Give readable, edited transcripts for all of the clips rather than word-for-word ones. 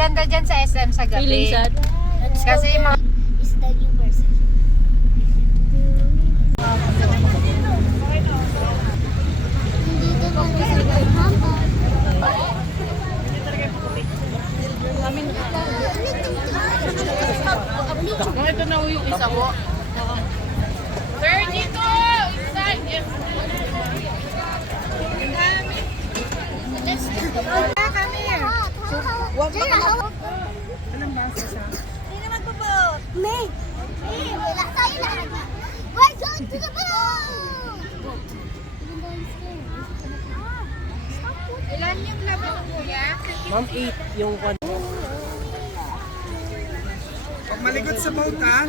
maganda dyan sa SM sa gabi. Feeling sad. Kasi mga... Is the new version. Hindi ka ba Ito na yung isa ko. Sir, dito! Inside! Yes. May! May! Wala tayo lahat! We're going to the boat! Ilan yung labi ko, kuya? Ma'am, 8 yung one. Pag malikot sa boat ha,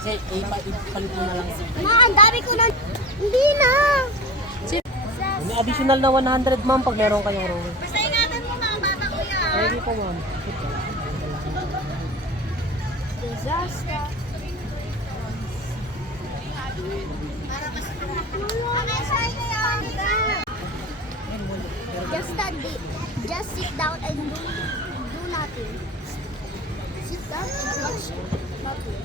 Kasi ipalit mo na lang. Ma, ang dami ko na... Hindi na! May additional na 100 ma'am pag meron kayong rower. Basta ingatan mo mga bata ko yan! Pwede po ma'am. Disaster! Just study. Just sit down and do nothing. Sit down and watch nothing.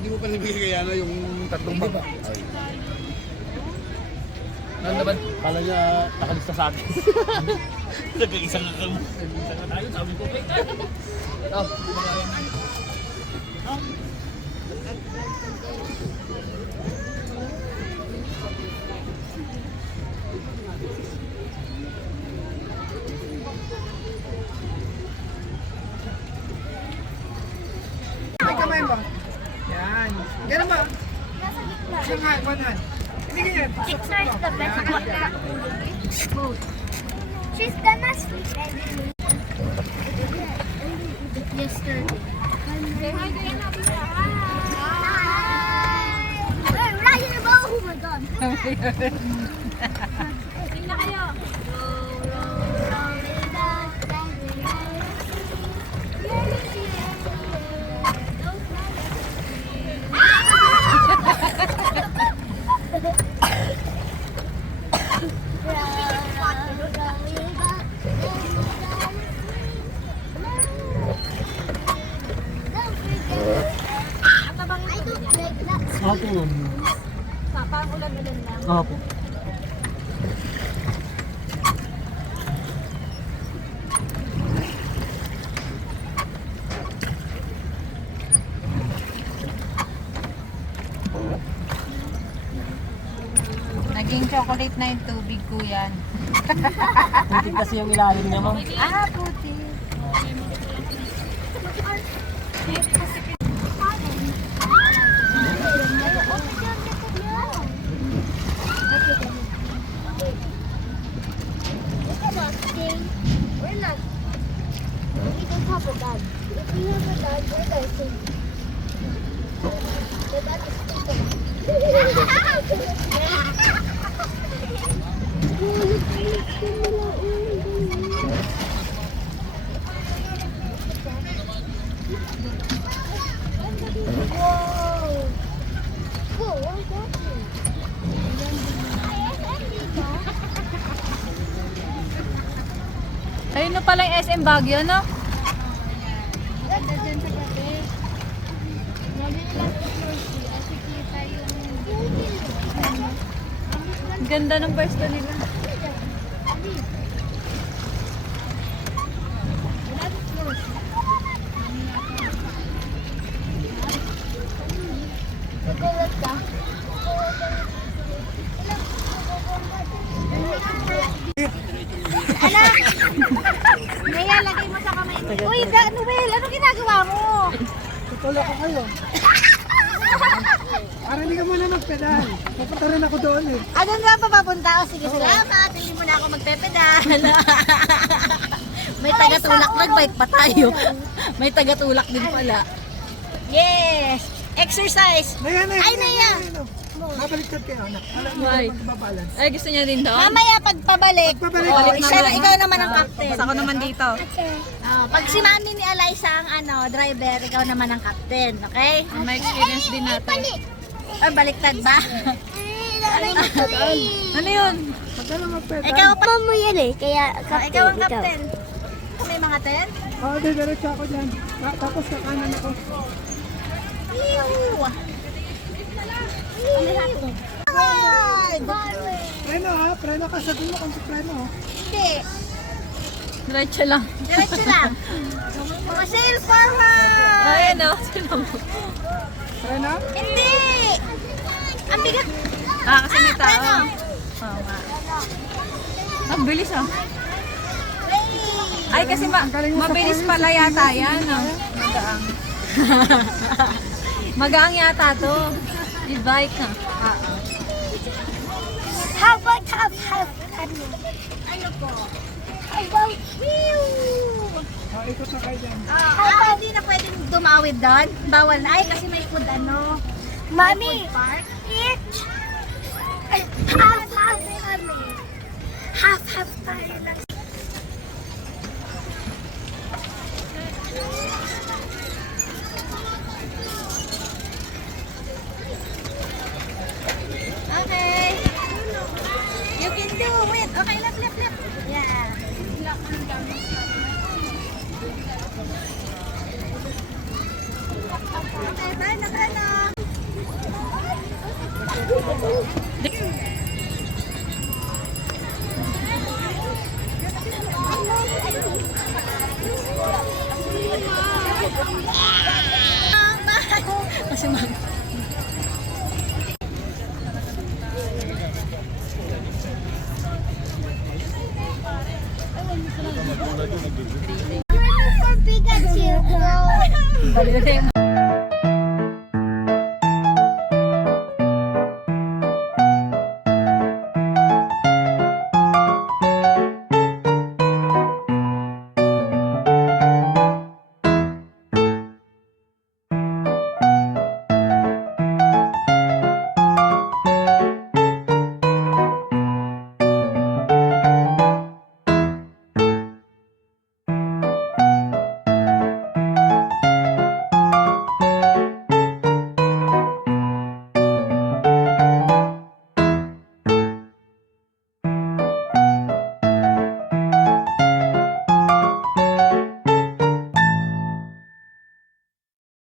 hindi mo pa nabigay ano yung tatlong bag. Ano naman? Kala niya nakalista sa akin. Nag-iisang nga kami. Nag-iisang nga tayo. Sabi ko, wait. Oh. May kamay mo. Yan. Ganun ba? Siya nga, banan. Hindi ganyan. Picture is the best both. She's gonna sleep every day. Yesterday. Say hi to your happy. Hi! We're riding a boat! Oh my God! Tingnan kayo! Opo ma'am. Parang ulan-ulan lang. Opo. Naging chocolate na yung tubig ko yan. Putik kasi yung ilalim niya ma'am. Ah, puti. We're not. We don't have a dad. If we have a dad, we're dancing. The dad is Whoa! Whoa, what's that? Ayun na pala yung SM Baguio, no? Ganda dyan sa gabi. Mabili lang sa Florcy. Kasi kita yung... Ganda ng pwesto nila. Nagulat ka? Anak! Naya, lagay mo sa kamay mo. Uy, Noel, ano ginagawa mo? Tutulak ko kayo. Para hindi ka muna magpedal. Papunta rin ako doon eh. Doon nga pa papunta? O sige, salamat. Hindi mo na ako magpepedal. May taga-tulak. Nag-bike pa tayo. May taga-tulak din pala. Yes! Exercise! Naya na. Ay, Naya! Mabaliktad kayo, anak. Alam mo Why? na magbabalance. Ay, gusto niya din daw? Mamaya pagpabalik, Pabalik. ikaw naman ang captain. Ako naman dito. Pag si mami ni Eliza ang driver, ikaw naman ang captain, okay? May experience din natin. Ay, baliktad ba? Ano yun? Magkano magpeta? Ikaw pa mo yan eh, kaya captain. Ikaw ang captain. May mga 10? Oo, diretso ako dyan. Tapos kakanan ako. Ano natin? Preno ha, preno ka. Sabihin mo kung si preno ha. Hindi. Diretso lang. Diretso lang. Mga cellphone ha! Ayan o. Sino mo? Preno? Hindi! Ang bigat. Kasi may tao. preno. Oo nga. Ang bilis ah. Ay, kasi mabilis pala yata yan. Oh. Magaang. Magaang yata to. E-bike na. How about ano po? How about you? Ikot na kayo dyan. Hindi na pwedeng dumawid doon. Bawal na. Ay, kasi may food ano. Mami, park. Half tayo lang. Okay. You can do it. Okay, left. Yeah. Okay, bye na. Kasi